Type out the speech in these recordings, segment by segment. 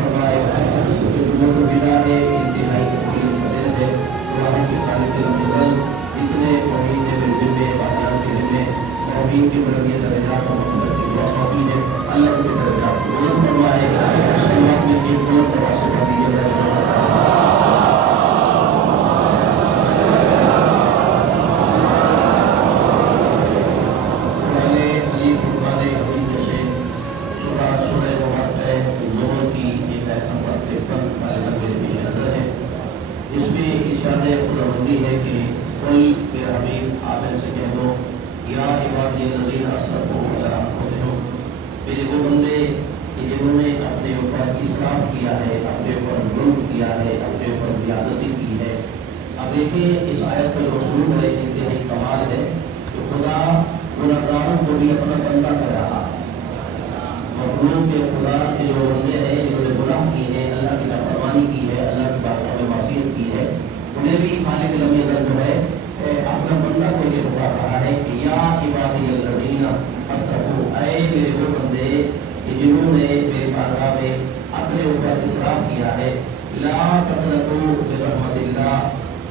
فرمائے. جو بلا ہے انتہائی تقریر مدر ہے قرآن کی خالق المنزل اتنے توحید کے علم میں بادیان کے علم میں توحید کی بلندی درجات اور مقصد کی دعا سونپی ہے. اللہ کے درجات بلند فرمائے. سماعت میں ایک بلند تواصل کا دیجیے گا. ہے کہ قل میرے حبیب آپ سے کہہ دو یا عبادی الذین اسرفوا علی انفسہم، میرے وہ بندے کہ جنہوں نے اپنے اوپر اسراف کیا ہے، اپنے اوپر ظلم کیا ہے، اپنے اوپر زیادتی کی ہے. اب دیکھیں اس آیت کا جو اسلوب ہے انتہائی کمال ہے کہ خدا گنہگاروں کو بھی اپنا بندہ کر رہا ہے. مخلوق کے خدا کے جو بندے ہیں جنہوں نے گناہ کی ہے، اللہ کی نافرمانی کی ہے، اللہ کی باتوں میں معصیت کی ہے، انہیں بھی خالق لمبی ازل جو ہے اپنا بندہ کو یہ بتا رہا ہے کہ یا عبادی الذین اسرفوا، اے میرے وہ بندے کہ جنہوں نے میرے بارگاہ میں اپنے اوپر اسراف کیا ہے، لا تقنطوا من رحمت اللہ،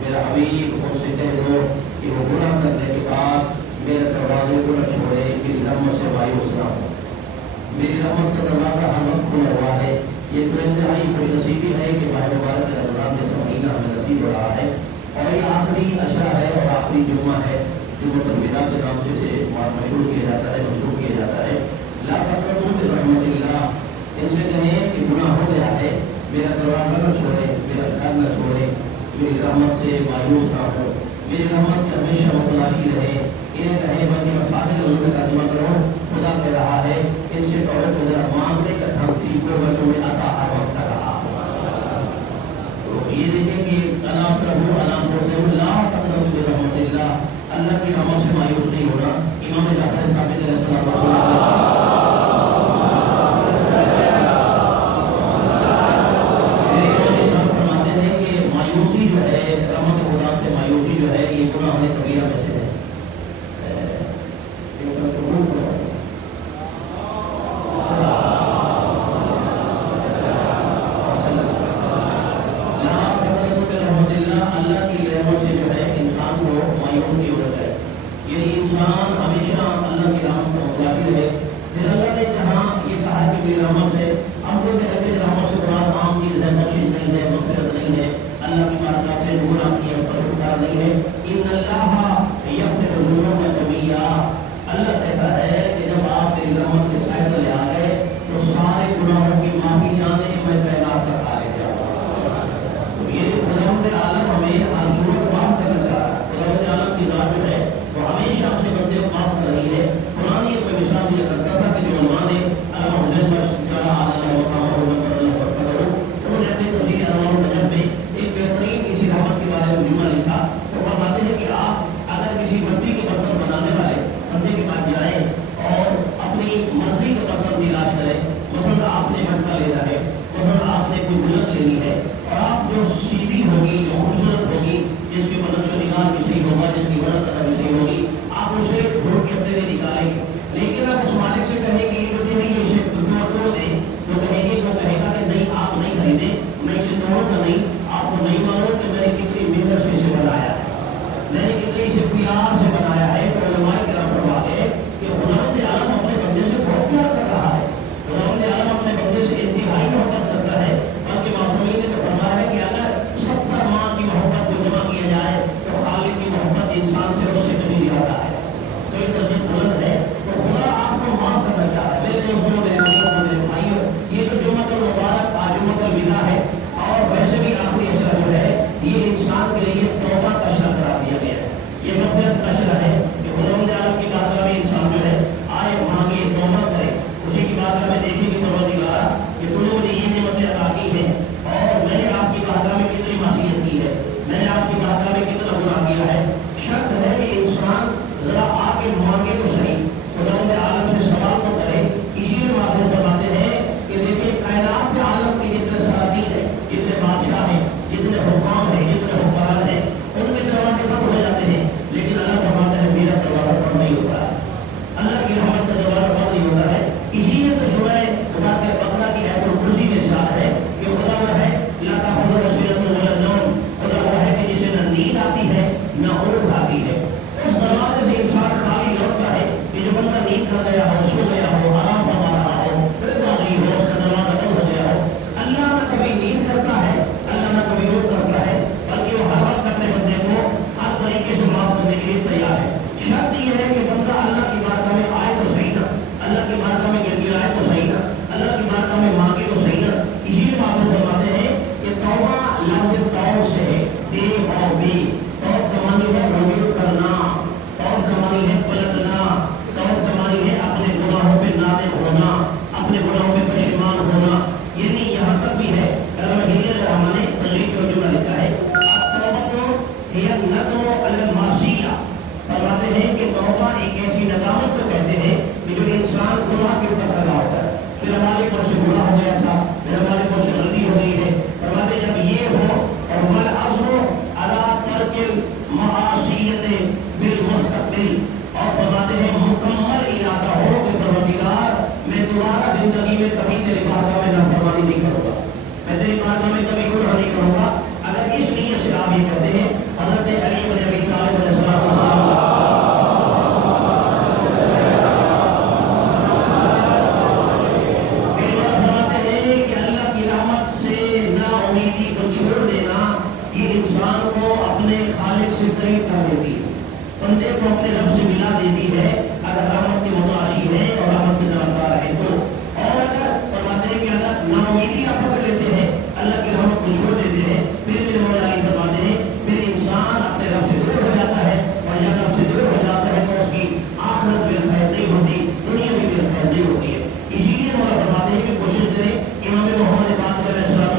میرا حبیب ان سے کہہ دو کہ وہ گناہ کرنے کے بعد میرے دروازے کو نہ چھوڑے، میری رحمت سے مایوس نہ ہو. میری رحمت کا دروازہ ہر وقت کھلا ہوا ہے. یہ تو انتہائی خوش نصیبی ہے کہ ماہ مبارک رمضان جیسا مہینہ ہمیں نصیب ہو رہا ہے اور یہ آخری عشرہ ہے اور آخری جمعہ ہے جو الوداع کے نام سے مشہور کیا جاتا ہے، مشہور کیا جاتا ہے. لا تقنطوا من رحمت اللہ، ان سے کہیں کہ گناہ ہو گیا ہے، میرا دروازہ نہ چھوڑے، میرا گھر نہ چھوڑے، میری رحمت سے مایوس نہ ہو، میری رحمت کی ہمیشہ متلاشی رہے. انہیں کہیں بلکہ مساجد ان کا ترجمہ کرو. خدا کہہ رہا ہے ان سے کہو کہ ذرا مانگنے کا ڈھنگ سیکھو، میں تمہیں عطا ہر وقت کر رہا ہوں. تو یہ دیکھیں کہ اللہ سبحانہ علام سے لا تقنطوا من رحمت اللہ، اللہ کی رحمت سے مایوس نہیں ہونا. امام جعفر صادق علیہ السلام فرماتے ہیں کہ مایوسی جو ہے رحمت خدا سے مایوسی جو ہے یہ گناہ کبیرہ میں سے ہے. اللہ کی رحمت سے جو ہے انسان کو مایوس نہیں ہونا چاہیے. یعنی انسان ہمیشہ اللہ کی رحمت کو متلاشی رہے. پھر اللہ نے جہاں یہ کہا کہ میری رحمت سے، ہم کو کہتے ہیں رحمت سے بڑا عام چیز ہے، بخشش نہیں ہے، مغفرت نہیں ہے، اللہ کی بارگاہ سے گناہ کی پر چھٹکارا نہیں ہے. ان اللہ یغفر الذنوب جميعا، اللہ کہتا ہے کہ جب آپ میری رحمت کے سائے تلے آ گئے تو سارے گناہوں کی معافی جانے میں تعینات کر آ گیا. یہ خداوند عالم ہمیں ہر صورت معاف کرنا چاہ رہا ہے. خداوند عالم کی ذات جو ہے وہ ہمیشہ اپنے بندے کو معاف کر رہی ہے. قرآن یہ کوئی مثال دیا کرتا تھا کہ جو علماء نے علامہ حجت پر تیری بارگاہ میں کبھی گناہ نہیں کروں گا. اگر اس نیت سے آپ یہ کرتے ہیں حضرت علی بن ابی طالب علیہ السلام انسان کو اپنے خالق سے قریب کر دیتی ہے, بندے کو اپنے رب سے ملا دیتی ہے اگر رحمت کے متعاشی ہے اور رحمت کی طرفدار ہے تو. اور اگر فرماتے ہیں کہ اگر ناامیدی آپ پکڑ لیتے ہیں, اللہ کی رحمت کو چھوڑ دیتے ہیں, پھر میرے مولا علی فرماتے ہیں پھر انسان اپنے رب سے دور ہو جاتا ہے, اور جب رب سے دور ہو جاتا ہے تو اس کی آخرت بھی خیر نہیں ہوتی, دنیا بھی خیر نہیں ہوتی ہے. اسی لیے مولا فرماتے ہیں کہ کوشش کریں امام محمد باقر علیہ السلام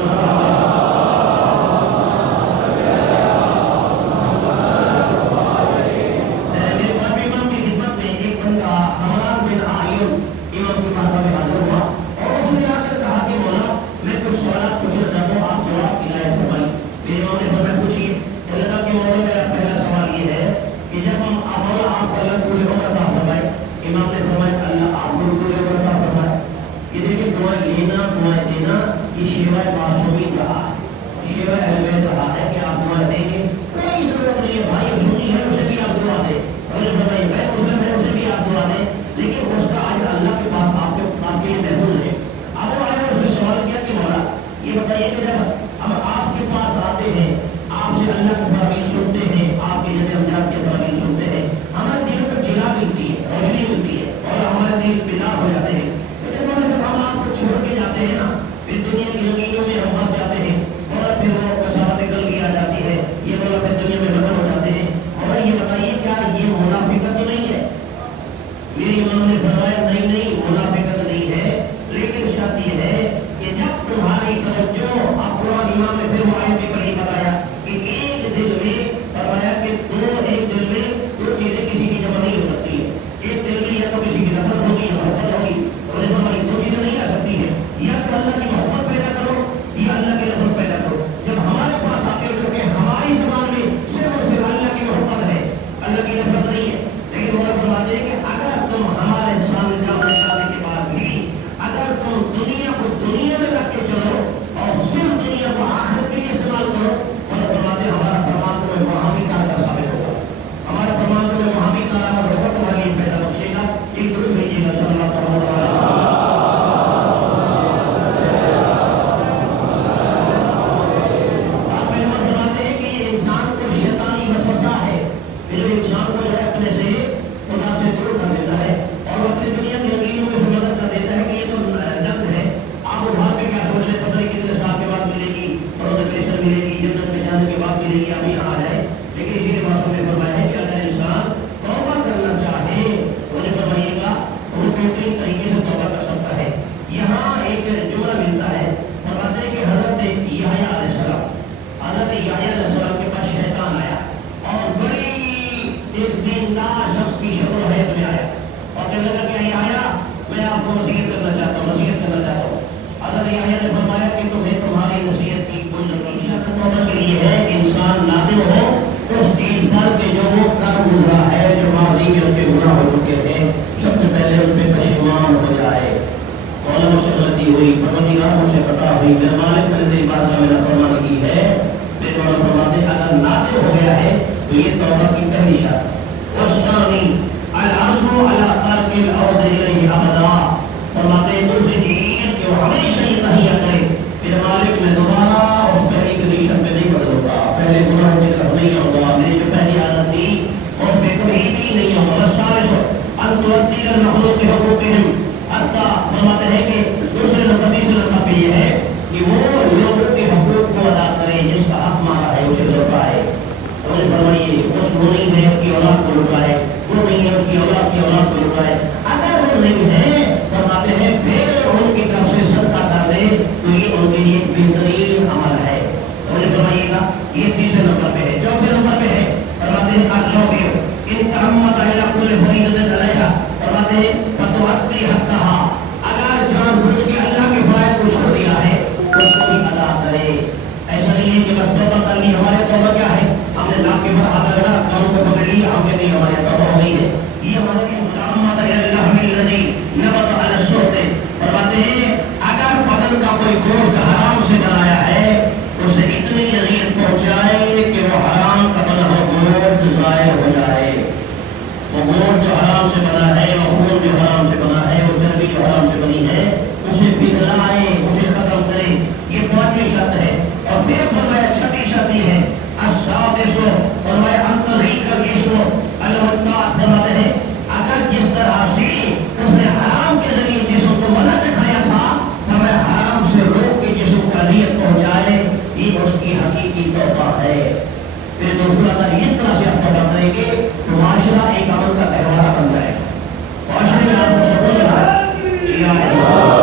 یہ ہمارے